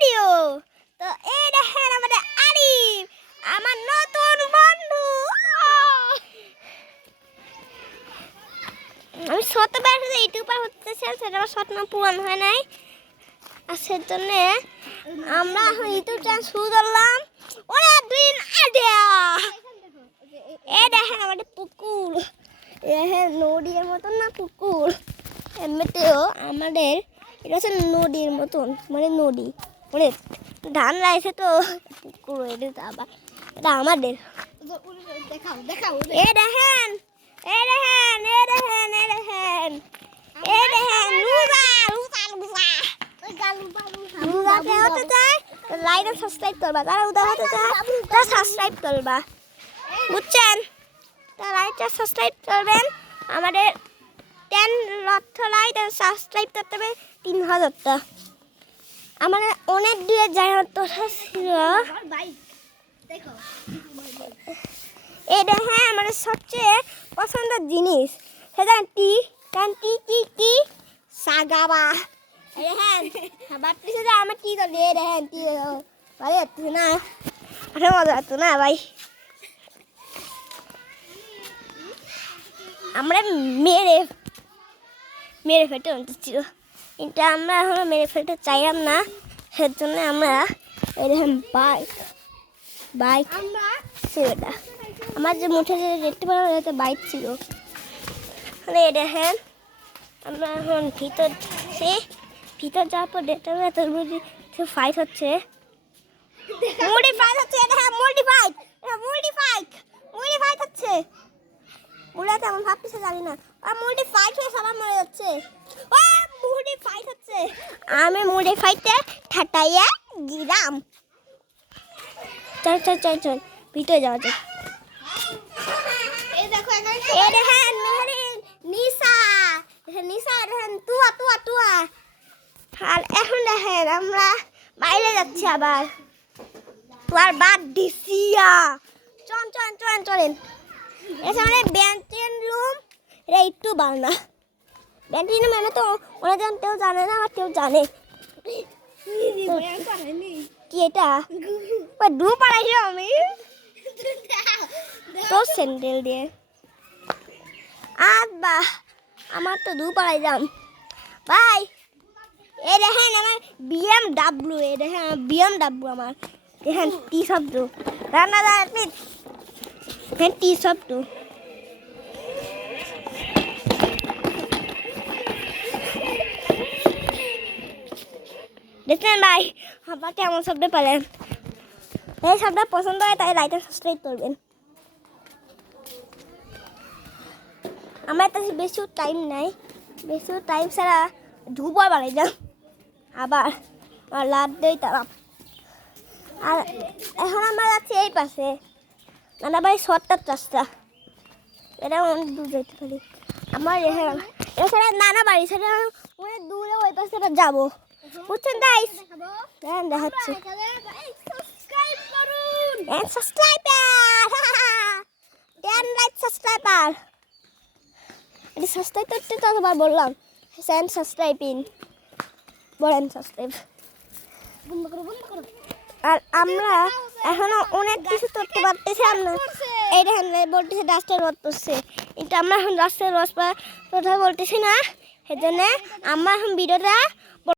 Video. তো এই দেখেন আমাদের আরিফ, আমার নতুন বন্ধু। আমি শতবার ইউটিউবার হতে চাই, সেটা আমার স্বপ্ন পূরণ হয় নাই। আর সেজন্য আমরা এখন ইউটিউব চ্যানেল শুরু করলাম অনেক দিন আগে। এই দেখেন আমাদের পুকুর, দেখেন নদীর মতন না পুকুর। এমনিতেও আমাদের এটা হচ্ছে নদীর মতন, মানে নদী, মানে ধান লাইছে তো পুকুর, এটা আবার এটা আমাদের। এই দেখেন, এই দেখেন, এই দেখেন, এই দেখেন, এই দেখেন লুজা লুজা লুজা লুজাকে হতে চায় লাইক আর সাবস্ক্রাইব করবা, তারা উদা হতে চায় তারা সাবস্ক্রাইব করবা, বুঝছেন? তারা লাইক আর সাবস্ক্রাইব করবেন। আমাদের 10 লক্ষ লাইক আর সাবস্ক্রাইব করতে হবে 3000টা। আমাদের অনেক দূরে যাওয়ার কথা ছিল। এই দেখেন আমাদের সবচেয়ে পছন্দের জিনিস, সেটা টি টি টি টি সাগাবা। দেখেন বাড়তেছে যে আমার টি তো দিয়ে দেখেন টি ভালো যাচ্ছে না, আরে মজা হতো না ভাই। আমরা মেরে মেরে ফেলতে ছিল, কিন্তু আমরা এখনো মেরে ফেলতে চাইলাম না। সের জন্য আমরা এরকম বাইক বাইক ছিল, এটা আমার যে মুঠে যে দেখতে পারলাম এটা বাইক ছিল। মানে দেখেন আমরা এখন ভিতর যাওয়ার পর দেখতে পাবো এত ফাইট হচ্ছে, মুড়ি ফাইট হচ্ছে। দেখেন মুড়ি ফাইট, মুড়ি ফাইট, মুড়ি ফাইট হচ্ছে। মুড়ি কেমন ভাবতেছে জানি না, আর মুড়ি ফাইট হয়ে সবার মরে যাচ্ছে। ও মুড়ি ফাইট হচ্ছে, আমি মুড়ি ফাইটে ঠাটাইয়া গিরাম। চল চল চল চল ভিতরে যাওয়া যাক। এই দেখেন মেহরিন, নিশা, নিশা দেখেন তুয়া তুয়া তুয়া। আর এখন দেখেন আমরা বাইরে যাচ্ছি আবার, তুয়ার বাদ দিছিয়া। চল চল চল চলেন। এখানে ব্যান্টিন রুম, এটা একটু বাংলা ব্যান্টিন রুম। আমি তো অনেকজন কেউ জানে না, আর কেউ জানে কি এটা ডু পাড়াইছি আমি তো স্যান্ডেল দিয়ে। আর বা আমার তো দু পাড়াই যাম ভাই। এ দেখেন আমার BMW, এ দেখেন আমার BMW, আমার দেখেন টি শব্দ রান্নাদার পিঠ, হ্যাঁ টি শব্দ। দেখছেন ভাই আমার কেমন শব্দ পেলেন? এই শব্দ পছন্দ হয় তাই লাইক আর সাবস্ক্রাইব করবেন। আমার কাছে বেশি টাইম নাই, বেশি টাইম ছাড়া ধুবর বাড়াই যাম আবার আর লাভ দেই তারা। আর এখন আমরা যাচ্ছি এই পাশে নানা বাড়ি শর্টকাট রাস্তা, এটা অনেক দূর যেতে পারি। আমার এছাড়া নানা বাড়ি সেটা অনেক দূরে, ওই পাশে যাবো, বুঝছেন? তাই দেখাচ্ছি সাবস্ক্রাইব করতে ততবার বললাম সাবস্ক্রাইবিং বলেন সাবস্ক্রাইব। আর আমরা এখনো অনেক কিছু করতে পারতেছি। আমরা এই দেখেন বলতেছে রাস্তায় রোদ পড়ছে, কিন্তু আমরা এখন রাস্তায় রোদ কথা বলতেছি না। সেজন্য আমরা এখন ভিডিওটা